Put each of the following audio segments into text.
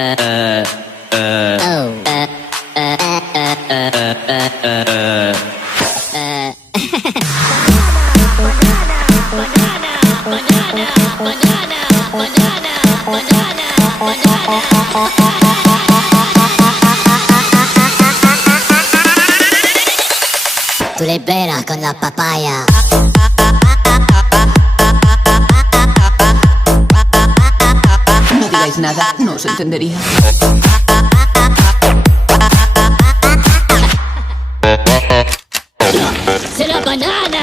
Tú le veras con la papaya. No digáis nada, no os entendería. ¡C'est la banana!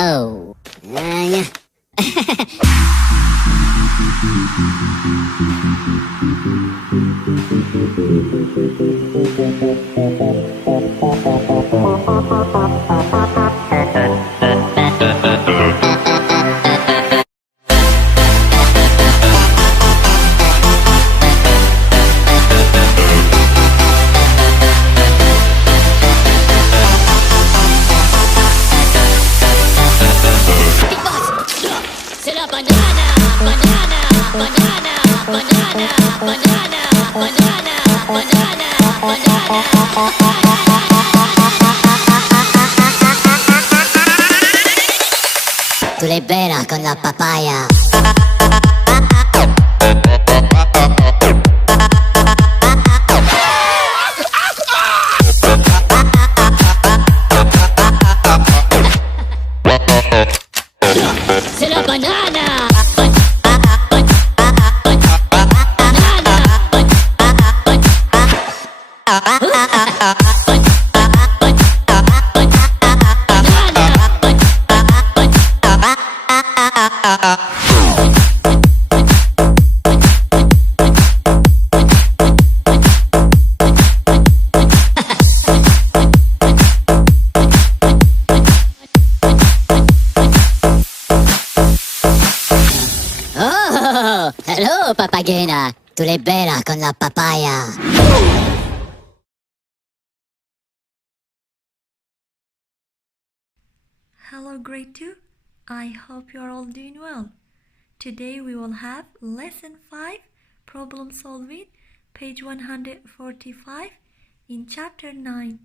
Oh. Tú le veras con la papaya. C'est la banana. Oh, hello, papagena. Tú le veras con la papaya. Hello grade 2, I hope you are all doing well. Today we will have lesson 5, problem solving, page 145 in chapter 9.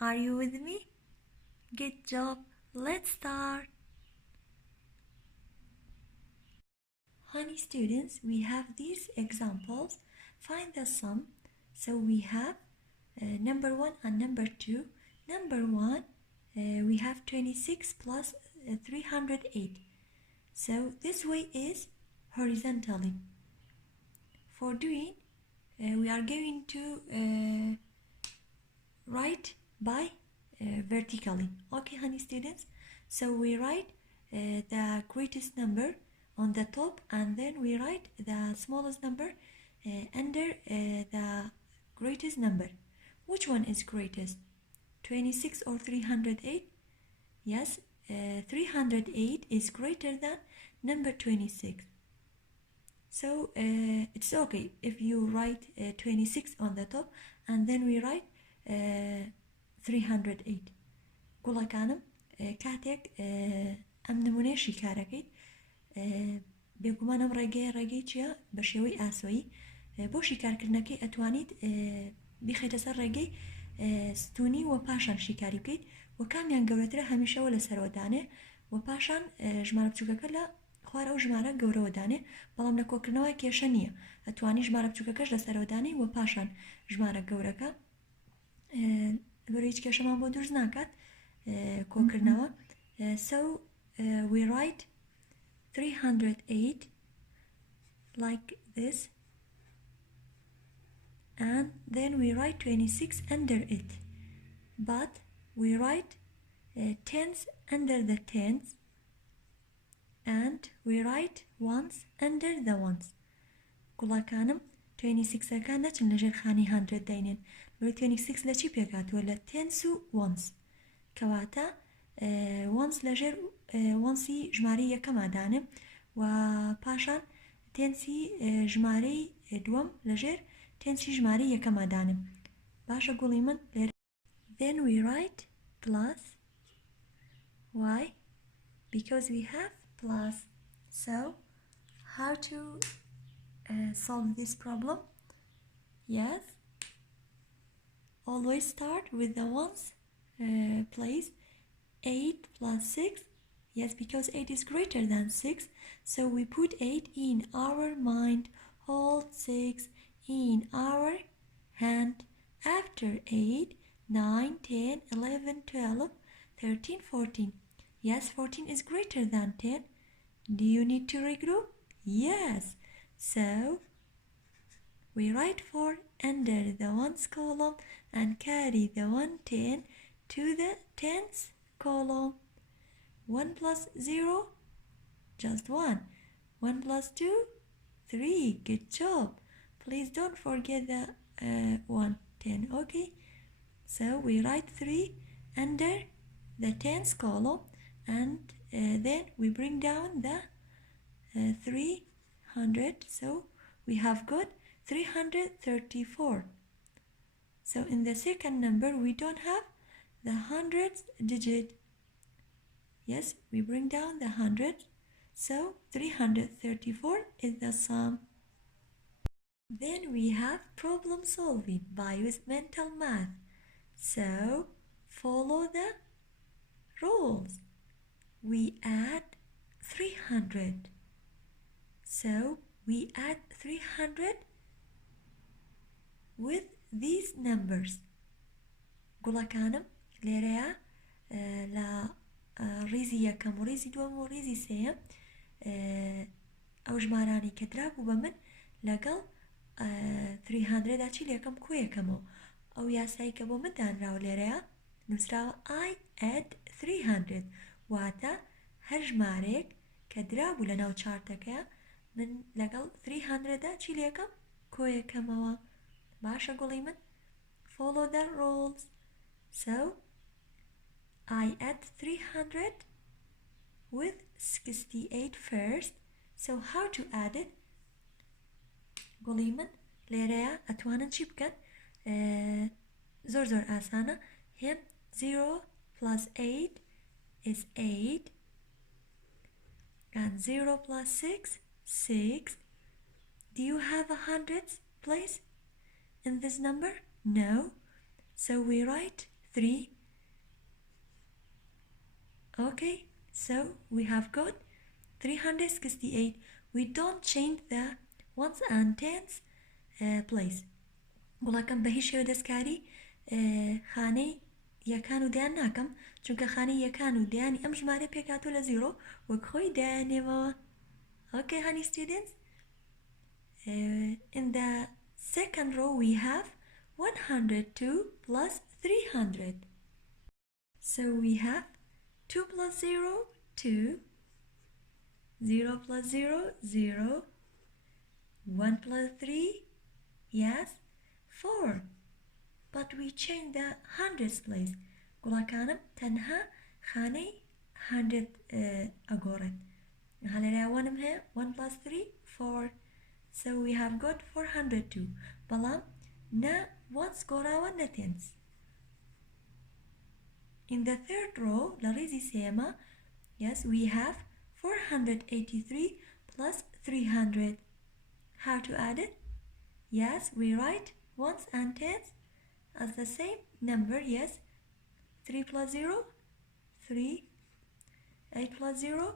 Are you with me? Good job, let's start. Honey students, we have these examples. Find the sum. So we have number 1 and number 2. Number 1, we have 26 plus 308. So this way is horizontally. For doing, we are going to write by vertically. Okay, honey students? So we write the greatest number on the top, and then we write the smallest number under the greatest number. Which one is greatest? 26 or 308? Yes, 308 is greater than number 26. So it's okay if you write 26 on the top and then we write 308. قولا كانم كاتك أم نمونيشي كاركيت بێگومانم ڕێگەی چیە بە شێوەی ئاسۆیی بۆ شیکارکردنەکەی ئەتوانیت بیخەیتە سەر ڕێگەی ستونی و پاشان شیکاری بکەیت و کامیان گەورەترە هەمیشەوە لە سەرەوەدانێ و پاشان ژمارە بچووکەکە لە خوارە ئەو ژمارە گەورەوەدانێ بەڵام لە کۆکردنەوە کێشە نییە ئەتوانی ژمارە بچووکەکەش لە سەرەوەدانەی و پاشان ژمارە گەورەکە گەورە هیچ کێشەمان بۆ دروست ناکات کۆکردنەوە. So we write 308 like this, and then we write 26 under it, but we write tens under the tens, and we write ones under the ones. قوڵاکانم 26 ەکان نەچن لەژێر خانی 100 دەینێن لۆی 26 لە چی پێکاتوە لە tens و ones کەواتە ones لەژێر oneسی ژمارەی یەکەمادانێ و پاشان تێنسی ژمارەی دووەم لەژێر تێنسی ژمارە یەکەمادانم باشە گوڵی من لێرە then we write plus why because we have plus so how to solve this problem yes always start with the ones place 8 plus 6 yes because 8 is greater than 6 so we put 8 in our mind hold 6 in our hand after 8 9 10 11 12 13 14 yes 14 is greater than 10 do you need to regroup yes so we write 4 under the ones column and carry the 1 10 to the tens column 1 plus 0 just 1 1 plus 2 3 good job please don't forget the 1 10 okay so we write 3 under the tens column and then we bring down the 300 so we have got 334 so in the second number we don't have the hundredth digit yes we bring down the hundred so 334 is the sum then we have problem solving by use mental math so follow the rules we add 300 so we add 300 with these numbers گوڵەکانم لێرەیە لە ڕیزی یەکەم و ڕیزی دووەم و ڕیزی سێیەم ئەو ژمارانی کە درابوو بە من لەگەڵ 300 دا چی لێکەم کوێیەکەمەوە ئەو یاسایی کە بۆ من دانراوە لێرەیە نووسراوە I add 300 واتە هەر ژمارەیەک کە درابوو لە ناو چارتەکەیە من لەگەڵ 300 دا چی لێکەم کۆیەکەمەوە باشە گوڵی من follow the rules so I add 300 with 68 first so how to add it گوڵی من لێرەیە ئەتوانن چی بکەن زۆر ئاسانە هێم 0 plus 8 is 8 and 0 plus 6 6 do you have a hundreds place in this number no so we write 3 okay so we have got 368 we don't change the ones and tens place گوڵەکەم بە هیچ شێوە دەستکاری خانەی یەکان و دەیان ناکەم چونکە خانەی یەکان و دەیانی ئەم ژمارە پێکاتوە لە 0 وەک خۆی دایانێمەوە okay honey students in the second row we have 102 plus 300 so we have 2 plus 0 2 0 plus 0 0 1 plus 3 yes 4 but we change the hundreds place گوڵەکانم تەنها خانەی 100 ئەگۆڕێت هەلێرا 1 هەیە 1 plus 3 4 so we have got 402 بەڵام نە ones گۆڕاوە نە tens in the third row لە ڕیزی سێمە yes we have 483 plus 300 how to add it yes we write ones and tens as the same number yes 3 plus 0 3 8 plus 0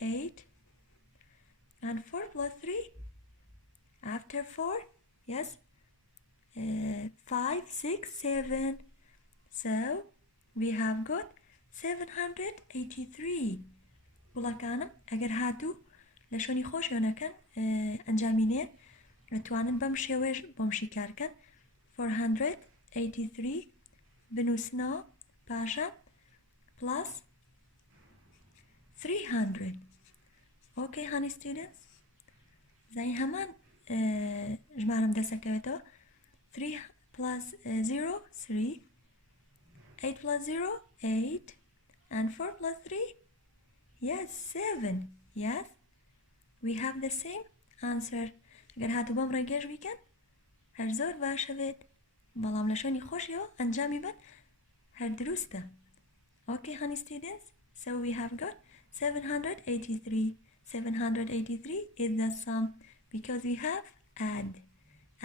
8 and 4 plus 3 after 4 yes 5 6 7 so we have got 783 گوڵەکانم ئەگەر هاتوو لە شوێنی خۆشیۆنەکەن ئەنجامینێن دەتوانن بەم شێوەیەش بۆم شیکارکەن 483 بنووسنەوە پاشە plus 300 okay honey students زای هەمان ژمارەم دەسەکەوێتەوە 3 plus 0 3 8 plus 0 8 and 4 plus 3 yes 7 yes we have the same answer ئەگەر هاتوو بەم ڕێگەش بیکەن هەر زۆر باشە بێت بەڵام لە شوێنی خۆشیەوە ئەنجامی بن هەر دروستە. Okay, honey students, so we have got 783. 783 is the sum because we have add.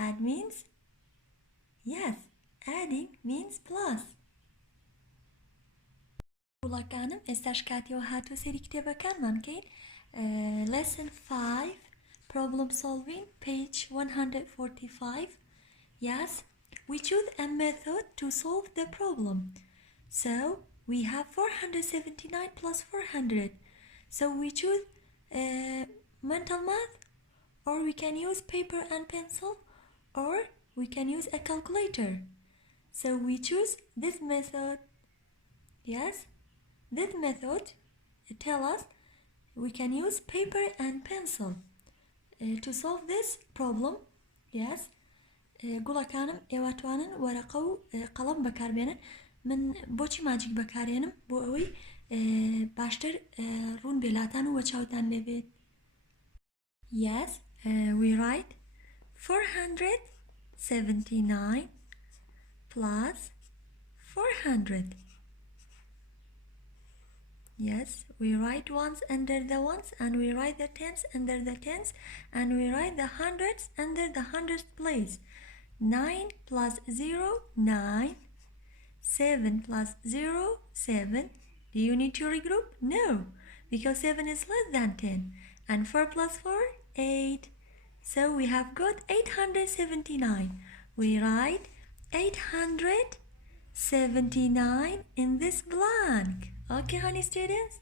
Add means, yes, adding means plus. وڵەکانم ئێستاش کاتیەوە هاتووە سەری کتێبەکانمان بکەین. Lesson 5 Problem solving, page 145. Yes, we choose a method to solve the problem. So we have 479 plus 400. So we choose mental math, or we can use paper and pencil, or we can use a calculator. So we choose this method. Yes, this method tell us we can use paper and pencil to solve this problem. Yes, گوڵەکانم ئێواتوانن وەرەقە و قەڵەم بەکاربێنن. من بۆچی ماجیک بەکارێنم؟ بۆ ئەوەی باشتر ڕوون بێلاتان و وەچاوتان لێبێت. Yes, we write 479 plus 400. Yes, we write ones under the ones, and we write the tens under the tens, and we write the hundreds under the hundreds place. 9 plus 0, 9. 7 plus 0, 7. Do you need to regroup? No, because 7 is less than 10. And 4 plus 4, 8. So we have got 879. We write 879 in this blank. Okay, honey students?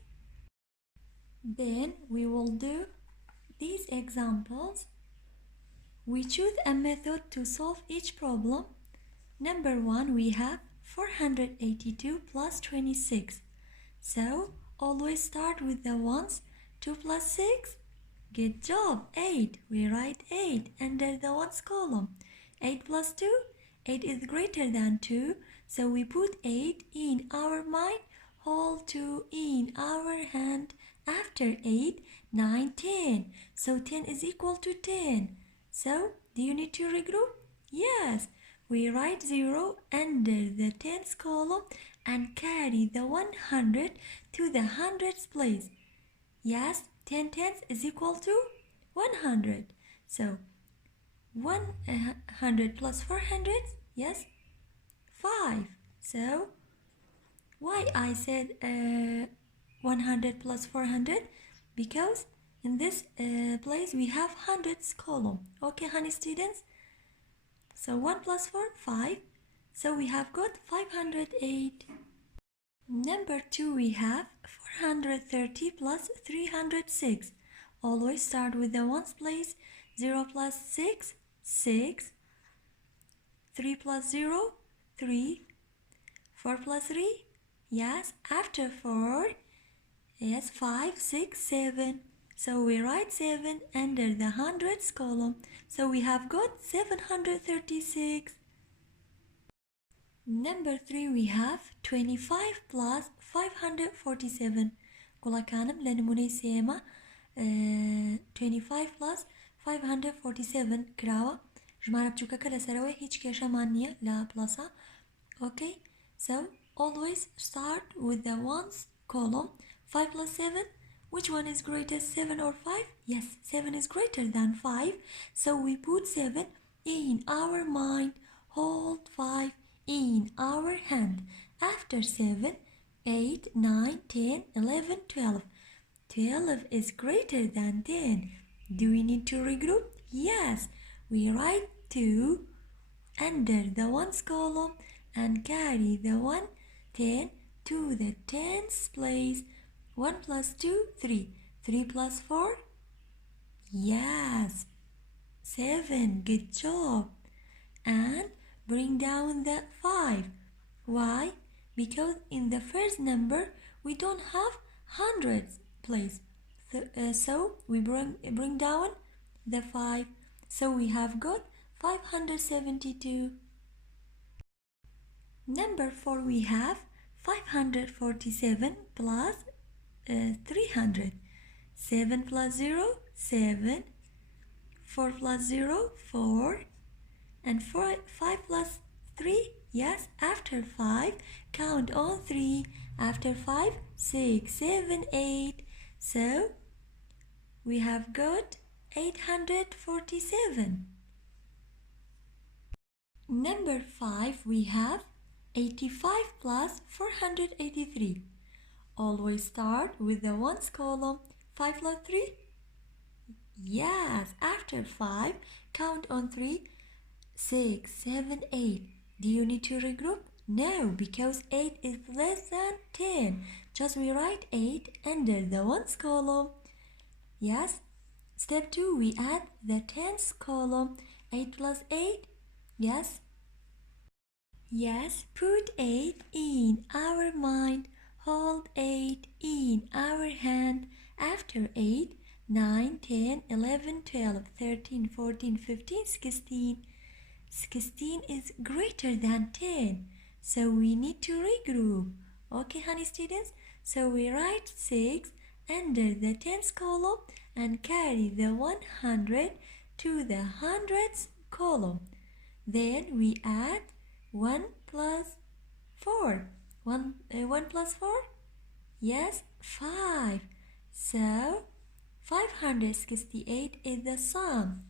Then we will do these examples. We choose a method to solve each problem. Number 1, we have 482 plus 26. So always start with the ones. 2 plus 6. Good job. 8. We write 8 under the ones column. 8 plus 2. 8 is greater than 2. So we put 8 in our mind. Hold 2 in our hand. After 8, 9, 10. So 10 is equal to 10. So do you need to regroup? Yes. We write 0 under the tens column and carry the 100 to the hundreds place. Yes, 10 tens is equal to 100. So 100 plus 400, yes, 5. So why I said 100 plus 400? Because in this place we have hundreds column. Okay, honey students? So 1 plus 4, 5. So we have got 508. Number 2, we have 430 plus 306. Always start with the ones place. 0 plus 6, 6. 3 plus 0, 3. 4 plus 3, yes. After 4, yes, 5, 6, 7. So we write 7 under the hundreds column. So we have got 736. Number 3, we have 25 plus 547. گوڵەکانم لە نمونەی سێمە 25 plus 547 کراوە. ژمارە بچووکەکە لەسەرەوەی هیچ کێشەمان نییە لە پلەسە. Okay, so always start with the ones column. 5 plus 7. Which one is greater, 7 or 5? Yes, 7 is greater than 5. So we put 7 in our mind. Hold 5 in our hand. After 7, 8, 9, 10, 11, 12. 12 is greater than 10. Do we need to regroup? Yes. We write 2 under the ones column and carry the 1, 10 to the tens place. 1 plus 2, 3. 3 plus 4? Yes. 7. Good job. And bring down the 5. Why? Because in the first number we don't have hundreds place. So we bring down the 5. So we have got 572. Number 4, we have 547 plus 300. 7 plus 0, 7. 4 plus 0, 4. And 5 plus 3, yes, after 5, count on 3. After 5, 6, 7, 8. So, we have got 847. Number 5, we have 85 plus 483. Always start with the ones column. 5 plus 3? Yes, after 5, count on 3. 6, 7, 8. Do you need to regroup? No, because 8 is less than 10. Just we write 8 under the ones column. Yes. Step 2, we add the tens column. 8 plus 8. Yes. Yes, put 8 in our mind. Hold 8 in our hand. After 8, 9, 10, 11, 12, 13, 14, 15, 16. 16 is greater than 10. So we need to regroup. Okay, honey students? So we write 6 under the tens column and carry the 100 to the hundreds column. Then we add 1 plus 4. 1 plus 4? Yes, 5. So 568 is the sum.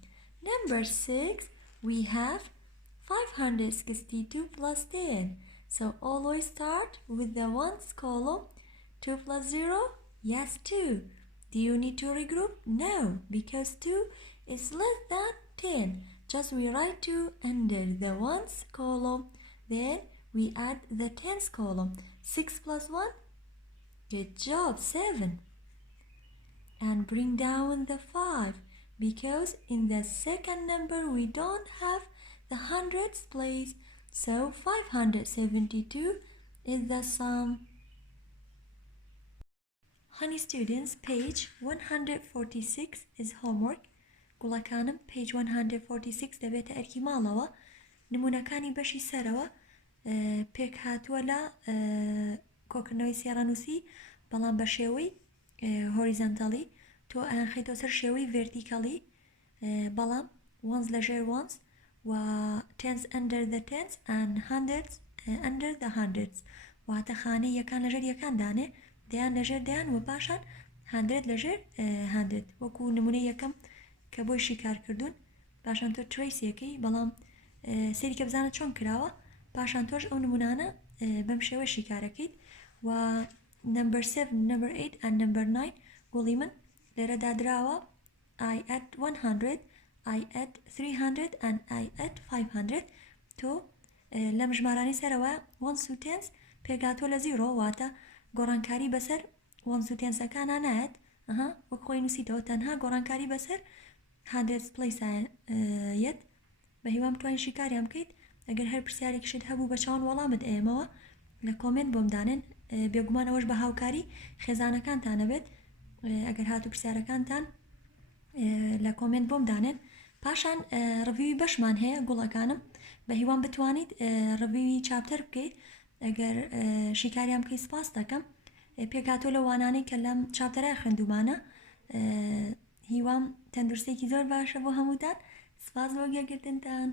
Number 6, we have 562 plus 10. So always start with the ones column. 2 plus 0? Yes, 2. Do you need to regroup? No, because 2 is less than 10. Just we write 2 under the ones column. Then we add the tens column. 6 plus 1? Good job, 7. And bring down the 5, because in the second number we don't have the hundreds place. So 572 is the sum. Honey students, page 146 is homework. گوڵەکانم page 146 دەبێتە ئەرکی ماڵەوە. نمونەکانی بەشی سەرەوە پێک هاتووە لە کۆکردنەوەی سێڕەنووسی، بەڵام بە شێوەی هۆریزەنتەڵی. تۆ ئەیانخیتەوە سەر شێوەی ڤێرتیکەڵی، بەڵام ones لەژێر ones و tens under the tens and hundreds under the hundreds. واتە خانەی یەکان لەژێر یەکان دانێ، دەیان لەژێر دەیان و پاشان 100 لەژێر 100. وەکو نمونەی یەکەم کە بۆی شیکار کردوون، پاشان تۆ تریسیەکەی، بەڵام سەیری کە بزانە چۆن کراوە، پاشان تۆش ئەو نمونانە بەم شێوە شیکارەکەیت. و number 7, number 8 and number 9 گوڵی من لێرە دادراوە. I add 100, I add 300 and I add 500. تۆ لەم ژمارانی سەرەوە ones و tens پێگاتۆ لە 0، واتە گۆڕانکاری بەسەر ones و tensەکانە نایەت. وەک خۆی نووسیتەوە، تەنها گۆڕانکاری بەسەر hundreds پلیسایەت. بە هیوام بتوانین شیکاریان بکەیت. ئەگەر هەر پرسیارێکیشت هەبوو بە چاوان وەڵامت ئێمەوە لە کۆمنت بۆم دانێن. بێگومانەوەش بە هاوکاری خێزانەکانتانە بێت. ئەگەر هاتوو پرسیارەکانتان لە کۆمنت بۆم دانێن. پاشان ڕڤیوی بەشمان هەیە گوڵەکانم، بە هیوام بتوانیت ڕڤیوی چاپتەر بکەیت. ئەگەر شیکاریان بکەیت سپاس دەکەم. پێکاتۆ لە وانانەی کە لەم چاپتەرای خوێندومانە. هیوام تەندروستێکی زۆر باشە بۆ هەمووتان. سپاس بۆ گوێگرتنتان.